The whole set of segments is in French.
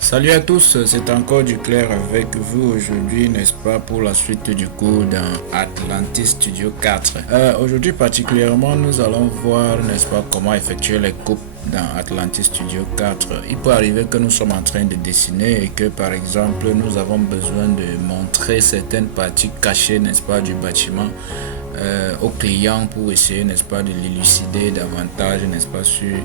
Salut à tous, c'est encore du clair avec vous aujourd'hui, n'est-ce pas, pour la suite du cours dans Atlantis Studio 4. Aujourd'hui particulièrement, nous allons voir, n'est-ce pas, comment effectuer les coupes dans Atlantis Studio 4. Il peut arriver que nous sommes en train de dessiner et que, par exemple, nous avons besoin de montrer certaines parties cachées, n'est-ce pas, du bâtiment au client pour essayer, n'est-ce pas, de l'élucider davantage, n'est-ce pas, sur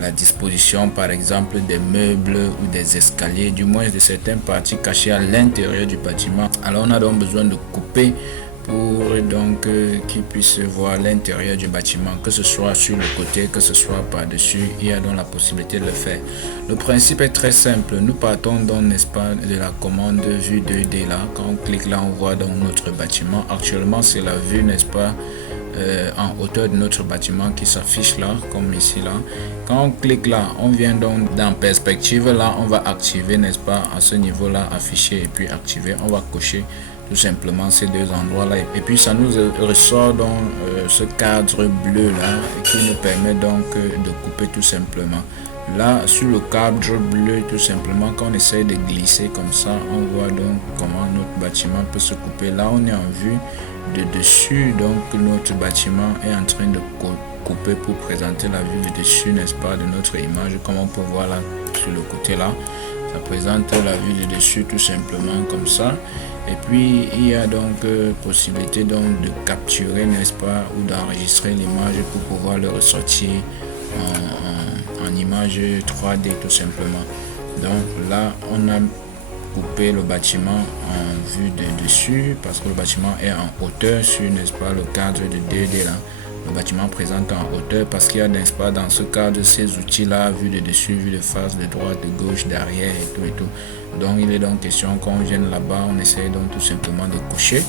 la disposition par exemple des meubles ou des escaliers, du moins de certaines parties cachées à l'intérieur du bâtiment. Alors on a donc besoin de couper pour donc qu'ils puissent voir l'intérieur du bâtiment, que ce soit sur le côté, que ce soit par-dessus. Il y a donc la possibilité de le faire. Le principe est très simple. Nous partons donc, n'est-ce pas, de la commande vue 2D là. Quand on clique là, on voit donc notre bâtiment. Actuellement, c'est la vue, n'est-ce pas, en hauteur de notre bâtiment qui s'affiche là, comme ici là. Quand on clique là, on vient donc dans perspective là, on va activer, n'est-ce pas, à ce niveau là, afficher et puis activer. On va cocher tout simplement ces deux endroits là et puis ça nous ressort donc ce cadre bleu là qui nous permet donc de couper tout simplement. Là sur le cadre bleu, tout simplement, quand on essaye de glisser comme ça, on voit donc comment notre bâtiment peut se couper. Là on est en vue de dessus, donc notre bâtiment est en train de couper pour présenter la vue de dessus, n'est-ce pas, de notre image. Comme on peut voir là sur le côté là, ça présente la vue de dessus tout simplement comme ça. Et puis il y a donc possibilité donc de capturer, n'est-ce pas, ou d'enregistrer l'image pour pouvoir le ressortir en image 3D tout simplement. Donc là on a coupé le bâtiment en vue de dessus parce que le bâtiment est en hauteur sur, n'est-ce pas, le cadre de 2D là. Le bâtiment présente en hauteur parce qu'il y a, n'est-ce pas, dans ce cadre ces outils là, vue de dessus, vue de face, de droite, de gauche, derrière et tout. Donc il est donc question qu'on vienne là-bas, on essaie donc tout simplement de coucher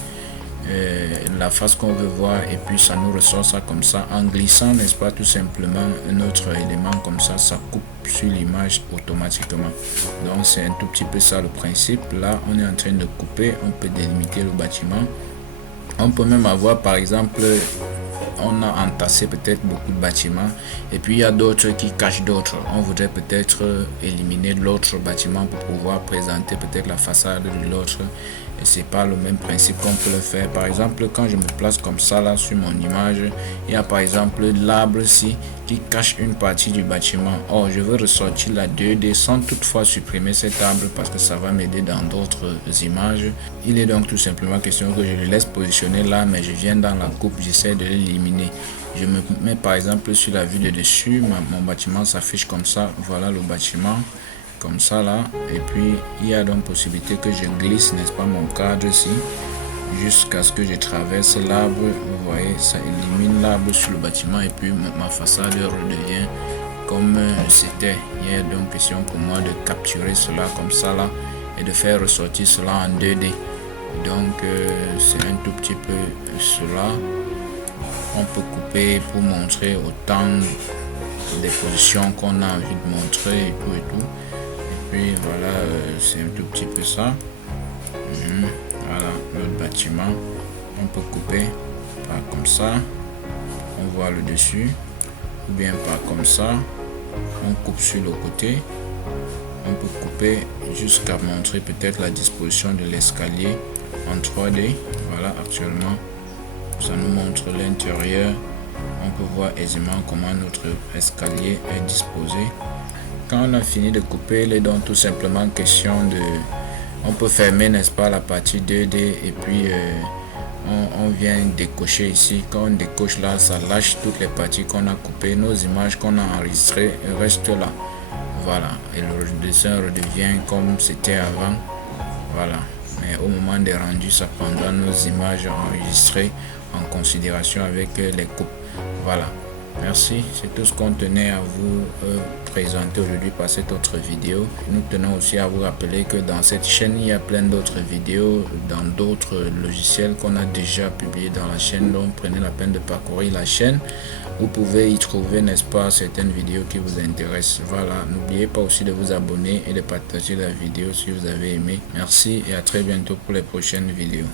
la face qu'on veut voir et puis ça nous ressort ça comme ça en glissant, n'est-ce pas, tout simplement notre élément comme ça coupe sur l'image automatiquement. Donc c'est un tout petit peu ça le principe. Là on est en train de couper, on peut délimiter le bâtiment, on peut même avoir par exemple, on a entassé peut-être beaucoup de bâtiments et puis il y a d'autres qui cachent d'autres. On voudrait peut-être éliminer l'autre bâtiment pour pouvoir présenter peut-être la façade de l'autre. Et c'est pas le même principe qu'on peut le faire. Par exemple, quand je me place comme ça là sur mon image, il y a par exemple l'arbre ici qui cache une partie du bâtiment. Or, je veux ressortir la 2D sans toutefois supprimer cet arbre parce que ça va m'aider dans d'autres images. Il est donc tout simplement question que je le laisse positionner là, mais je viens dans la coupe, j'essaie de l'éliminer. Je me mets par exemple sur la vue de dessus, mon bâtiment s'affiche comme ça. Voilà le bâtiment comme ça là, et puis il y a donc possibilité que je glisse, n'est-ce pas, mon cadre ici jusqu'à ce que je traverse l'arbre. Vous voyez, ça élimine l'arbre sur le bâtiment et puis ma façade redevient comme c'était. Il y a donc question pour moi de capturer cela comme ça là et de faire ressortir cela en 2D. Donc c'est un tout petit peu cela. On peut couper pour montrer autant des positions qu'on a envie de montrer et tout. Puis voilà, c'est un tout petit peu ça. Voilà notre bâtiment. On peut couper par comme ça, on voit le dessus, ou bien par comme ça, on coupe sur le côté. On peut couper jusqu'à montrer peut-être la disposition de l'escalier en 3D. Voilà, actuellement ça nous montre l'intérieur. On peut voir aisément comment notre escalier est disposé. Quand on a fini de couper, il est donc tout simplement question de, on peut fermer, n'est-ce pas, la partie 2D et puis on vient décocher ici. Quand on décoche là, ça lâche toutes les parties qu'on a coupées. Nos images qu'on a enregistrées restent là. Voilà, et le dessin redevient comme c'était avant. Voilà, mais au moment des rendus, ça prendra nos images enregistrées en considération avec les coupes. Voilà. Merci, c'est tout ce qu'on tenait à vous présenter aujourd'hui par cette autre vidéo. Nous tenons aussi à vous rappeler que dans cette chaîne, il y a plein d'autres vidéos dans d'autres logiciels qu'on a déjà publiés dans la chaîne. Donc prenez la peine de parcourir la chaîne. Vous pouvez y trouver, n'est-ce pas, certaines vidéos qui vous intéressent. Voilà, n'oubliez pas aussi de vous abonner et de partager la vidéo si vous avez aimé. Merci et à très bientôt pour les prochaines vidéos.